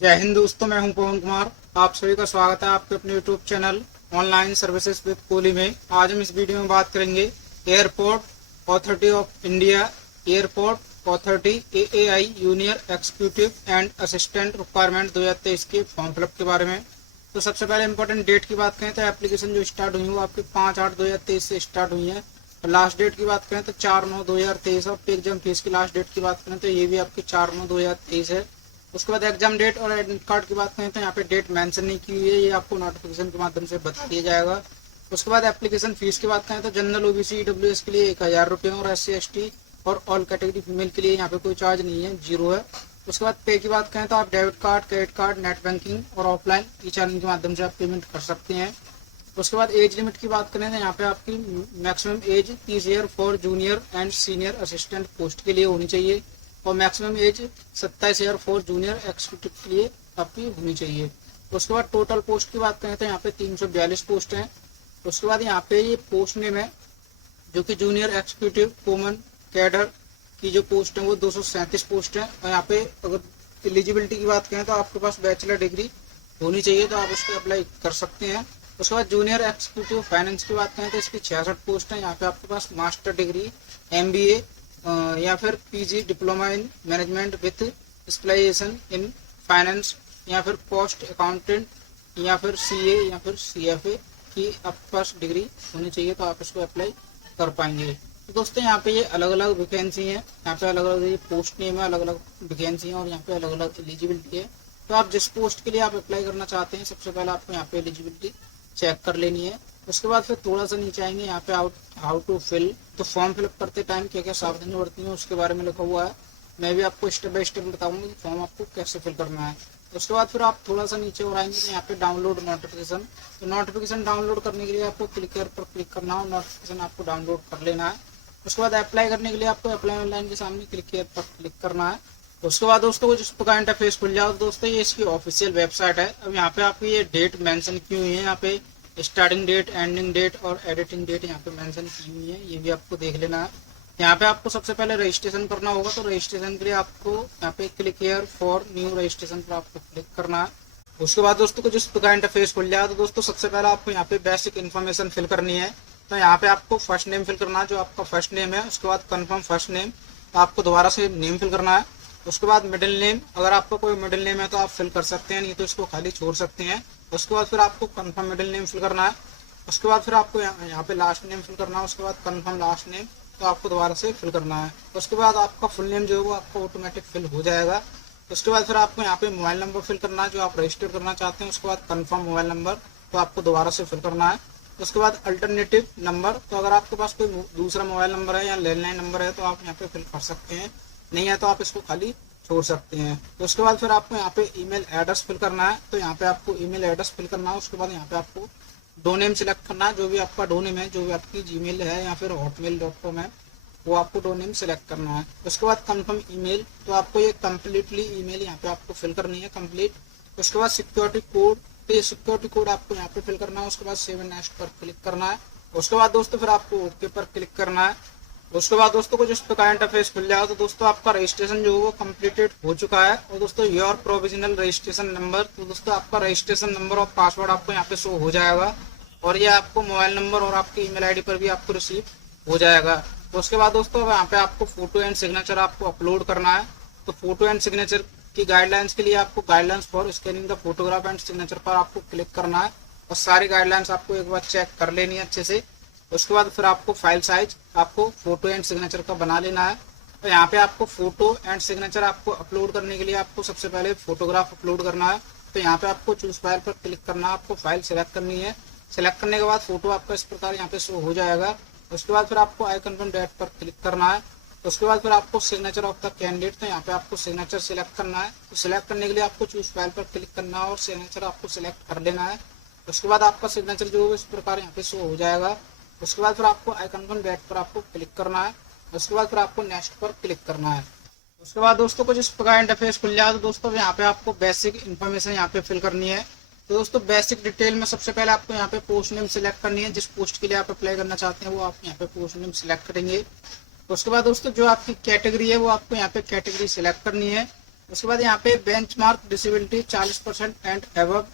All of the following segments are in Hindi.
जय हिंद दोस्तों, मैं हूं पवन कुमार। आप सभी का स्वागत है आपके अपने YouTube channel online services with Kohli में। आज हम इस वीडियो में बात करेंगे airport authority of India, airport authority AAI junior executive and assistant requirement 2023 के फॉर्म फिलअप के बारे में। तो सबसे पहले इंपॉर्टेंट डेट की बात करें तो एप्लीकेशन जो स्टार्ट हुई है वो आपकी 5/8/2023 से स्टार्ट हुई है। लास्ट डेट की बात करें तो 4/9/2023। और एग्जाम फीस की लास्ट डेट की बात करें तो ये भी आपकी 4/9/2023 है। उसके बाद एग्जाम डेट और एडमिट कार्ड की बात करें तो यहाँ पे डेट मेंशन नहीं की हुई है, ये आपको नोटिफिकेशन के माध्यम से बता दिया जाएगा। उसके बाद एप्लीकेशन फीस की बात करें तो जनरल ओबीसी ईडब्ल्यूएस के लिए 1000 रुपये और SC ST और ऑल कैटेगरी फीमेल के लिए यहाँ पे कोई चार्ज नहीं है, 0 है। उसके बाद पे की बात करें तो आप debit card, credit card, net banking और ऑफलाइन ई चैनल के माध्यम से आप पेमेंट कर सकते हैं। उसके बाद एज लिमिट की बात करें तो यहाँ पे आपकी maximum age 30 year for junior and senior assistant post के लिए होनी चाहिए और maximum age 27 year for junior executive के लिए आपकी होनी चाहिए। उसके बाद टोटल पोस्ट की बात करें तो यहाँ पे 342 पोस्ट हैं। उसके बाद यहाँ पे ये पोस्ट नेम है जो कि जूनियर एग्जीक्यूटिव कॉमन कैडर की जो पोस्ट है वो 237 पोस्ट है। और यहाँ पे अगर एलिजिबिलिटी की बात करें तो आपके पास बैचलर डिग्री होनी चाहिए तो आप उसको अप्लाई कर सकते हैं। उसके बाद जूनियर एग्जीक्यूटिव फाइनेंस की बात करें तो इसकी 66 पोस्ट है। यहाँ पे आपके पास मास्टर डिग्री, MBA या फिर PG diploma in management with specialisation in finance या फिर कॉस्ट अकाउंटेंट या फिर CA या फिर CFA की आपके पास डिग्री होनी चाहिए तो आप इसको अप्लाई कर पाएंगे। तो दोस्तों यहाँ पे ये अलग अलग वैकेंसी है, यहाँ पे अलग अलग ये पोस्ट नेम है, अलग अलग वैकेंसी है और यहाँ पे अलग अलग एलिजिबिलिटी है। तो आप जिस पोस्ट के लिए आप अप्लाई करना चाहते हैं सबसे पहले आपको यहाँ पे एलिजिबिलिटी चेक कर लेनी है। उसके बाद फिर थोड़ा सा नीचे आएंगे, यहाँ पे हाउ टू फिल, तो फॉर्म फिलअप करते टाइम क्या क्या सावधानी बरतनी है उसके बारे में लिखा हुआ है। मैं भी आपको स्टेप बाय स्टेप बताऊंगा कि फॉर्म आपको कैसे फिल करना है। उसके बाद फिर आप थोड़ा सा नीचे और आएंगे तो यहाँ पे डाउनलोड नोटिफिकेशन, तो नोटिफिकेशन डाउनलोड करने के लिए आपको क्लिक पर क्लिक करना हो, नोटिफिकेशन आपको डाउनलोड कर लेना है। उसके बाद अप्लाई करने के लिए आपको अप्लाई ऑनलाइन के सामने क्लिक पर क्लिक करना है। उसके बाद दोस्तों कुछ इस प्रकार इंटरफेस खुल जाओ। दोस्तों ये इसकी ऑफिशियल वेबसाइट है। अब यहाँ पे आपकी ये डेट मेंशन की हुई है, यहाँ पे स्टार्टिंग डेट, एंडिंग डेट और एडिटिंग डेट यहाँ पे मेंशन की हुई है, ये भी आपको देख लेना है। यहाँ पे आपको सबसे पहले रजिस्ट्रेशन करना होगा, तो रजिस्ट्रेशन के लिए आपको यहाँ पे click here for new registration पर आपको क्लिक करना है। उसके बाद दोस्तों कुछ इस प्रकार इंटरफेस खुल जाए। तो दोस्तों सबसे पहले आपको यहाँ पे बेसिक इन्फॉर्मेशन फिल करनी है। तो यहाँ पे आपको फर्स्ट नेम फिल करना है, जो आपका फर्स्ट नेम है। उसके बाद कंफर्म फर्स्ट नेम, तो आपको दोबारा से नेम फिल करना है। उसके बाद मिडिल नेम, अगर आपका कोई मिडिल नेम है तो आप फिल कर सकते हैं, नहीं तो इसको खाली छोड़ सकते हैं। उसके बाद फिर आपको कंफर्म मिडिल नेम फिल करना है। उसके बाद फिर आपको यहाँ पे लास्ट नेम फिल करना है। उसके बाद कंफर्म लास्ट नेम, तो आपको दोबारा से फिल करना है। उसके बाद आपका फुल नेम जो है वो आपका ऑटोमेटिक फिल हो जाएगा। उसके बाद फिर आपको यहाँ पे मोबाइल नंबर फिल करना है जो आप रजिस्टर करना चाहते हैं। उसके बाद कंफर्म मोबाइल नंबर, तो आपको दोबारा से फिल करना है। उसके बाद अल्टरनेटिव नंबर, तो अगर आपके पास कोई दूसरा मोबाइल नंबर है या लैंडलाइन नंबर है तो आप यहाँ पे फिल कर सकते हैं, नहीं है तो आप इसको खाली छोड़ सकते हैं। तो उसके बाद फिर आपको यहाँ पे ईमेल एड्रेस फिल करना है, तो यहाँ पे आपको ईमेल एड्रेस फिल करना है। उसके बाद यहाँ पे आपको डोनेम सिलेक्ट करना है, जो भी आपका डोनेम है, जो भी आपकी जीमेल है या फिर hotmail.com है, वो आपको डोनेम सिलेक्ट करना है। उसके बाद कंफर्म ईमेल, तो आपको ये कम्प्लीटली ईमेल यहाँ पे आपको फिल करनी है कंप्लीट। उसके बाद सिक्योरिटी कोड, तो ये सिक्योरिटी कोड आपको यहाँ पे फिल करना है। उसके बाद सेव एंड नेक्स्ट पर क्लिक करना है। उसके बाद दोस्तों फिर आपको ओके पर क्लिक करना है। उसके बाद दोस्तों कुछ इस प्रकार इंटरफेस खुल जाएगा। तो दोस्तों आपका रजिस्ट्रेशन जो है वो कंप्लीटेड हो चुका है। और दोस्तों योर प्रोविजनल रजिस्ट्रेशन नंबर, तो दोस्तों आपका रजिस्ट्रेशन नंबर और पासवर्ड आपको यहाँ पे शो हो जाएगा और ये आपको मोबाइल नंबर और आपके ईमेल आईडी पर भी आपको रिसीव हो जाएगा। तो उसके बाद दोस्तों यहाँ पे आपको फोटो एंड सिग्नेचर आपको अपलोड करना है। तो फोटो एंड सिग्नेचर की गाइडलाइंस के लिए आपको guidelines for scanning the photograph and signature पर आपको क्लिक करना है और सारी गाइडलाइंस आपको एक बार चेक कर लेनी है अच्छे से। उसके बाद फिर आपको फाइल साइज आपको फोटो एंड सिग्नेचर का बना लेना है। तो यहाँ पे आपको फोटो एंड सिग्नेचर आपको अपलोड करने के लिए आपको सबसे पहले फोटोग्राफ अपलोड करना है। तो यहाँ पे आपको चूज फाइल पर क्लिक करना है, आपको फाइल सिलेक्ट करनी है। सिलेक्ट करने के बाद फोटो आपका इस प्रकार यहाँ पे शो हो जाएगा। उसके बाद फिर आपको आई कन्फर्म डेट पर क्लिक करना है। उसके बाद फिर आपको सिग्नेचर ऑफ द कैंडिडेट, तो यहाँ पे आपको सिग्नेचर सिलेक्ट करना है। तो सिलेक्ट करने के लिए आपको चूज फाइल पर क्लिक करना है और सिग्नेचर आपको सिलेक्ट कर लेना है। उसके बाद आपका सिग्नेचर जो है इस प्रकार यहाँ पे शो हो जाएगा। उसके बाद फिर आपको आई कन्फर्म डेट पर आपको क्लिक करना है। उसके बाद फिर आपको नेक्स्ट पर क्लिक करना है। उसके बाद दोस्तों कुछ इस प्रकार इंटरफेस खुल जाएगा। तो दोस्तों यहाँ पे आपको बेसिक इन्फॉर्मेशन यहाँ पे फिल करनी है। तो दोस्तों बेसिक डिटेल में सबसे पहले आपको यहाँ पे पोस्ट नेम सिलेक्ट करनी है, जिस पोस्ट के लिए आप अप्लाई करना चाहते हैं वो आप यहाँ पे पोस्ट नेम सिलेक्ट करेंगे। उसके बाद दोस्तों जो आपकी कैटेगरी है वो आपको यहाँ पे कैटेगरी सिलेक्ट करनी है। उसके बाद यहाँ पे बेंचमार्क डिसेबिलिटी 40% एंड अबव।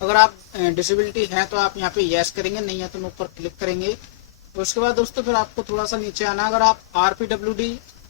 अगर आप डिसेबिलिटी है तो आप यहाँ पे यस करेंगे, नहीं है तो नो पर क्लिक करेंगे। उसके बाद दोस्तों फिर आपको थोड़ा सा नीचे आना, अगर आप RPWD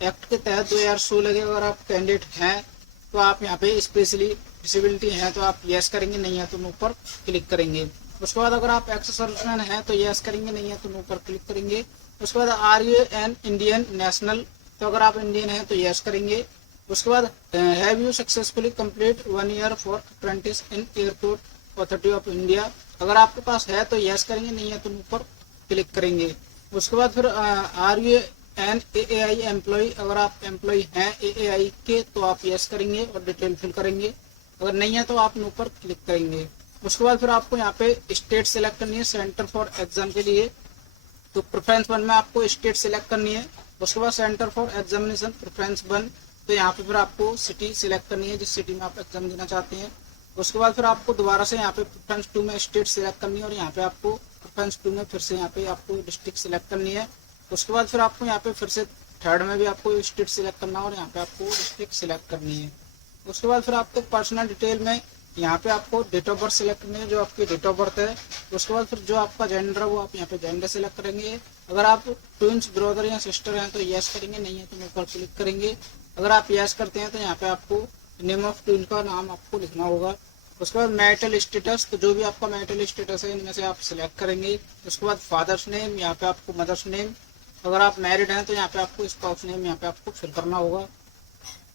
एक्ट के तहत 2016 के अगर आप कैंडिडेट हैं तो आप यहाँ पे स्पेशली डिसेबिलिटी है तो आप यस करेंगे, नहीं है तो नो पर क्लिक करेंगे। उसके बाद अगर आप एक्स सर्विसमैन हैं तो यस करेंगे, नहीं है तो नो पर क्लिक करेंगे। उसके बाद are you an Indian national, तो अगर आप इंडियन हैं तो यस करेंगे। उसके बाद have you successfully complete 1 year for apprentice in airport authority of India, अगर आपके पास है तो यस करेंगे, नहीं है तो नो पर क्लिक करेंगे। उसके बाद फिर are you an AAI employee, अगर आप एम्प्लॉय हैं AAI के तो आप यस करेंगे और डिटेल फिल करेंगे, अगर नहीं है तो आप नो पर क्लिक करेंगे। उसके बाद फिर आपको यहाँ पे स्टेट सिलेक्ट करनी है सेंटर फॉर एग्जाम के लिए, तो प्रेफरेंस 1 में आपको स्टेट सिलेक्ट करनी है। उसके बाद सेंटर फॉर एग्जामिनेशन प्रेफरेंस 1, तो यहाँ पे फिर आपको सिटी सिलेक्ट करनी है जिस सिटी में आप एग्जाम देना चाहते हैं। उसके बाद फिर आपको दोबारा से यहाँ पे प्रेफरेंस 2 में स्टेट सिलेक्ट करनी है और यहाँ पे आपको प्रेफरेंस 2 में फिर से यहाँ पे आपको डिस्ट्रिक्ट सिलेक्ट करनी है। उसके बाद फिर आपको यहाँ पे फिर से थर्ड में भी आपको स्टेट सिलेक्ट करना है और यहाँ पे आपको डिस्ट्रिक्ट सिलेक्ट करनी है। उसके बाद फिर आपको पर्सनल डिटेल में यहाँ पे आपको डेट ऑफ बर्थ सिलेक्ट करनी है, जो आपकी डेट ऑफ बर्थ है। उसके बाद फिर जो आपका जेंडर है वो आप यहाँ पे जेंडर सिलेक्ट करेंगे। अगर आप ट्विंस ब्रदर या सिस्टर हैं तो यस करेंगे, नहीं है तो नो पर क्लिक करेंगे। अगर आप यस करते हैं तो यहाँ पे आपको नेम ऑफ ट्विन का नाम आपको लिखना होगा। उसके बाद मैरिटल स्टेटस, तो जो भी आपका मैरिटल स्टेटस है इनमें से आप सिलेक्ट करेंगे। उसके बाद फादर्स नेम, यहाँ पे आपको मदर्स नेम, अगर आप मैरिड हैं तो यहाँ पे आपको स्पाउस नेम यहाँ पे आपको फिल करना होगा।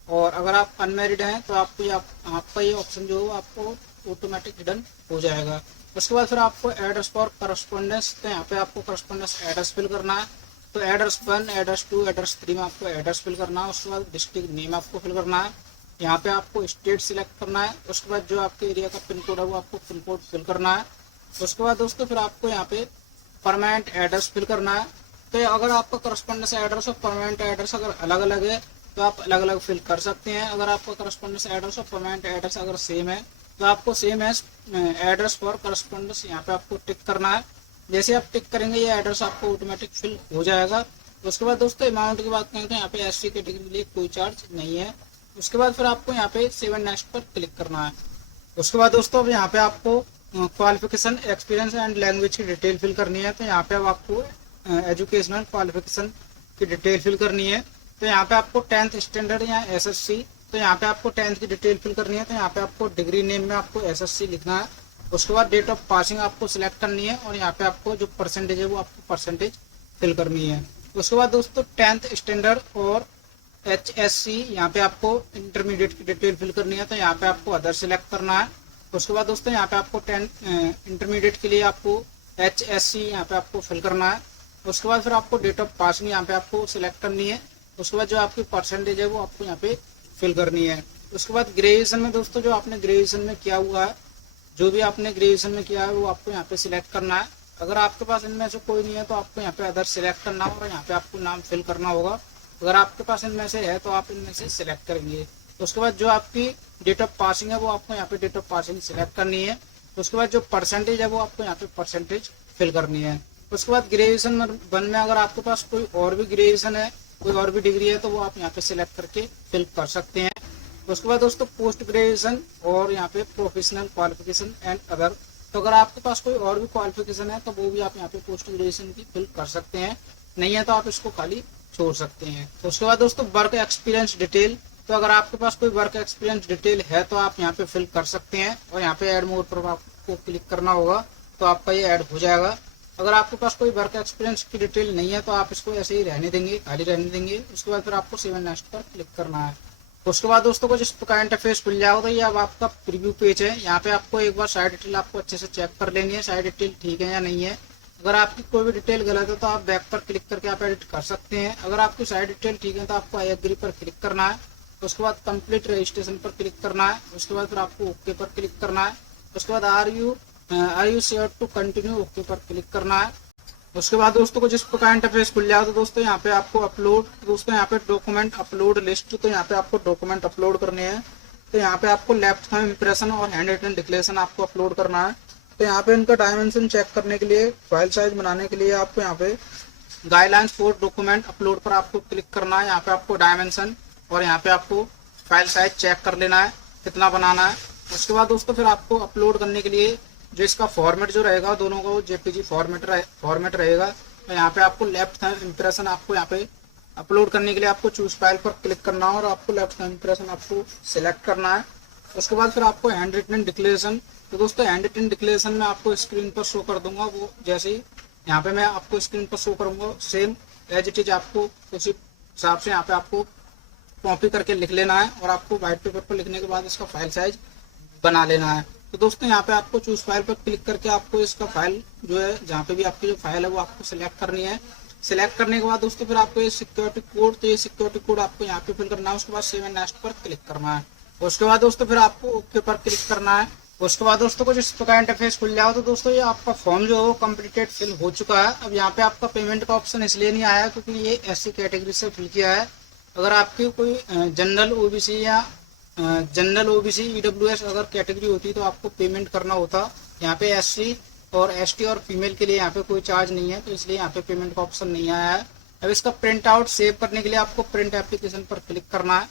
और अगर आप अनमैरिड हैं तो आपको आपका ये ऑप्शन जो है आपको ऑटोमेटिक हिडन हो जाएगा। उसके बाद फिर आपको एड्रेस फॉर करस्पॉन्डेंस, तो यहाँ पे आपको करस्पॉन्डेंस एड्रेस फिल करना है। तो एड्रेस 1, एड्रेस 2, एड्रेस 3 में आपको एड्रेस फिल करना है। उसके बाद डिस्ट्रिक्ट नेम आपको फिल करना है। यहाँ पे आपको स्टेट सिलेक्ट करना है। उसके बाद जो आपके एरिया का पिन कोड है वो आपको पिन कोड फिल करना है। उसके बाद दोस्तों फिर आपको यहाँ पे परमानेंट एड्रेस फिल करना है। तो अगर आपका करस्पॉन्डेंस एड्रेस और परमानेंट एड्रेस अगर अलग अलग है तो आप अलग अलग फिल कर सकते हैं। अगर आपका करस्पॉन्डेंस एड्रेस और परमानेंट एड्रेस अगर सेम है तो आपको same as address for correspondence यहाँ पे आपको टिक करना है। जैसे आप टिक करेंगे ये एड्रेस आपको ऑटोमेटिक फिल हो जाएगा। उसके बाद दोस्तों अमाउंट की बात करें तो यहाँ पे SC कैटेगरी के लिए कोई चार्ज नहीं है। उसके बाद फिर आपको यहाँ पे 7 नेक्स्ट पर क्लिक करना है। उसके बाद दोस्तों अब यहाँ पे आपको क्वालिफिकेशन, एक्सपीरियंस एंड लैंग्वेज की डिटेल फिल करनी है। तो यहाँ पे अब आपको एजुकेशनल क्वालिफिकेशन की डिटेल फिल करनी है। तो यहाँ पे आपको 10th स्टैंडर्ड या SSC, तो यहाँ पे आपको 10th की डिटेल फिल करनी है। तो यहाँ पे आपको डिग्री नेम में आपको SSC लिखना है। उसके बाद डेट ऑफ पासिंग आपको सिलेक्ट करनी है और यहाँ पे आपको जो परसेंटेज है वो आपको परसेंटेज फिल करनी है। उसके बाद दोस्तों 10th स्टैंडर्ड और HSC, यहाँ पे आपको इंटरमीडिएट की डिटेल फिल करनी है। तो यहाँ पे आपको अदर सिलेक्ट करना है। उसके बाद दोस्तों यहाँ पे आपको 10 इंटरमीडिएट के लिए आपको HSC यहाँ पे आपको फिल करना है। उसके बाद फिर आपको डेट ऑफ पासिंग यहाँ पे आपको सिलेक्ट करनी है। उसके बाद जो आपकी परसेंटेज है वो आपको यहाँ पे फिल करनी है। उसके बाद ग्रेजुएशन में दोस्तों जो आपने ग्रेजुएशन में किया हुआ है, जो भी आपने ग्रेजुएशन में किया है वो आपको यहाँ पे सिलेक्ट करना है। अगर आपके पास इनमें से कोई नहीं है तो आपको यहाँ पे अदर सिलेक्ट करना होगा और यहाँ पे आपको नाम फिल करना होगा। अगर आपके पास इनमें से है तो आप इनमें से सिलेक्ट करेंगे। उसके बाद जो आपकी डेट ऑफ पासिंग है वो आपको यहाँ पे डेट ऑफ पासिंग सिलेक्ट करनी है। उसके बाद जो परसेंटेज है वो आपको यहाँ पे परसेंटेज फिल करनी है। उसके बाद ग्रेजुएशन 1 में अगर आपके पास कोई और भी ग्रेजुएशन है, कोई और भी डिग्री है तो वो आप यहाँ पे सिलेक्ट करके फिल कर सकते हैं। उसके बाद दोस्तों पोस्ट ग्रेजुएशन और यहाँ पे प्रोफेशनल क्वालिफिकेशन एंड अदर, तो अगर आपके पास कोई और भी क्वालिफिकेशन है तो वो भी आप यहाँ पे पोस्ट ग्रेजुएशन की फिल कर सकते हैं, नहीं है तो आप इसको खाली छोड़ सकते हैं। तो उसके बाद दोस्तों वर्क एक्सपीरियंस डिटेल, तो अगर आपके पास कोई वर्क एक्सपीरियंस डिटेल है तो आप यहाँ पे फिल कर सकते हैं और यहाँ पे ऐड मोर पर आपको क्लिक करना होगा तो आपका ये ऐड हो जाएगा। अगर आपके पास कोई वर्क एक्सपीरियंस की डिटेल नहीं है तो आप इसको ऐसे ही रहने देंगे, खाली रहने देंगे। उसके बाद फिर आपको 7 नेक्स्ट पर क्लिक करना है। उसके बाद दोस्तों को जिस प्रकार इंटरफेस खुल जाओ तो ये अब आपका प्रीव्यू पेज है। यहाँ पे आपको एक बार साइड डिटेल आपको अच्छे से चेक कर लेनी है, साइड डिटेल ठीक है या नहीं है। अगर आपकी कोई भी डिटेल गलत है तो आप बैक पर क्लिक करके आप एडिट कर सकते हैं। अगर आपकी साइड डिटेल ठीक है तो आपको आई एग्री पर क्लिक करना है। उसके बाद कंप्लीट रजिस्ट्रेशन पर क्लिक करना है। उसके बाद फिर आपको ओके पर क्लिक करना है। उसके बाद are you sure to continue, okay पर क्लिक करना है। उसके बाद दोस्तों को जिस प्रकार इंटरफेस खुल जाए तो दोस्तों यहाँ पे आपको अपलोड, दोस्तों यहाँ पे डॉक्यूमेंट अपलोड लिस्ट, तो यहाँ पे आपको डॉक्यूमेंट अपलोड करने हैं। तो यहाँ पे आपको लेफ्ट थंब इंप्रेशन और हैंड रिटन डिक्लेरेशन आपको अपलोड करना है। तो यहाँ पे इनका डायमेंशन चेक करने के लिए, फाइल साइज बनाने के लिए आपको यहाँ पे गाइडलाइंस फॉर डॉक्यूमेंट अपलोड पर आपको क्लिक करना है। यहाँ पे आपको डायमेंशन और यहाँ पे आपको फाइल साइज चेक कर लेना है कितना बनाना है। उसके बाद दोस्तों फिर आपको अपलोड करने के लिए जो इसका फॉर्मेट जो रहेगा दोनों को जेपीजी फॉर्मेट रहेगा। तो यहाँ पे आपको लेफ्ट थंब इम्प्रेशन आपको यहाँ पे अपलोड करने के लिए आपको चूज फाइल पर क्लिक करना है और आपको लेफ्ट थंब इम्प्रेशन आपको सिलेक्ट करना है। उसके बाद फिर आपको हैंड रिटन डिक्लेरेशन, तो दोस्तों हैंड रिटन डिक्लेरेशन में आपको स्क्रीन पर शो कर दूंगा, वो जैसे ही यहाँ पे मैं आपको स्क्रीन पर शो करूंगा सेम एज इट इज आपको उसी हिसाब से यहाँ पे आपको कॉपी करके लिख लेना है और आपको व्हाइट पेपर पर लिखने के बाद इसका फाइल साइज बना लेना है। तो दोस्तों यहाँ पे आपको चूज फाइल पर क्लिक करके आपको इसका फाइल जो है जहाँ पे भी आपकी जो फाइल है वो आपको सिलेक्ट करनी है। सिलेक्ट करने के बाद दोस्तों फिर आपको ये सिक्योरिटी कोड, तो ये सिक्योरिटी कोड आपको यहाँ पे फिल करना है। उसके बाद सेव एंड नेक्स्ट पर क्लिक करना है। उसके बाद दोस्तों फिर आपको ओके पर क्लिक करना है। उसके बाद दोस्तों कुछ इस प्रकार इंटरफेस खुल जाओ। तो दोस्तों ये आपका फॉर्म जो है वो कम्प्लीटेड फिल हो चुका है। अब यहाँ पे आपका पेमेंट का ऑप्शन इसलिए नहीं आया क्योंकि ये SC कैटेगरी से फिल किया है। अगर आपकी कोई जनरल ओबीसी या जनरल ओबीसी EWS अगर कैटेगरी होती तो आपको पेमेंट करना होता। यहाँ पे SC और ST और फीमेल के लिए यहाँ पे कोई चार्ज नहीं है, तो इसलिए यहाँ पे पेमेंट का ऑप्शन नहीं आया है। अब इसका प्रिंट आउट सेव करने के लिए आपको प्रिंट एप्लीकेशन पर क्लिक करना है।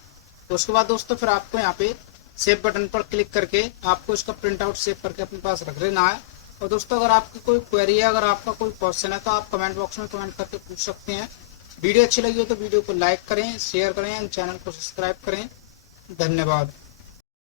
तो उसके बाद दोस्तों फिर आपको यहाँ पे सेव बटन पर क्लिक करके आपको इसका प्रिंट आउट सेव करके अपने पास रख लेना है। और दोस्तों अगर आपकी कोई क्वेरी है, अगर आपका कोई क्वेश्चन है तो आप कमेंट बॉक्स में कमेंट करके पूछ सकते हैं। वीडियो अच्छी लगी हो तो वीडियो को लाइक करें, शेयर करें एंड चैनल को सब्सक्राइब करें। धन्यवाद।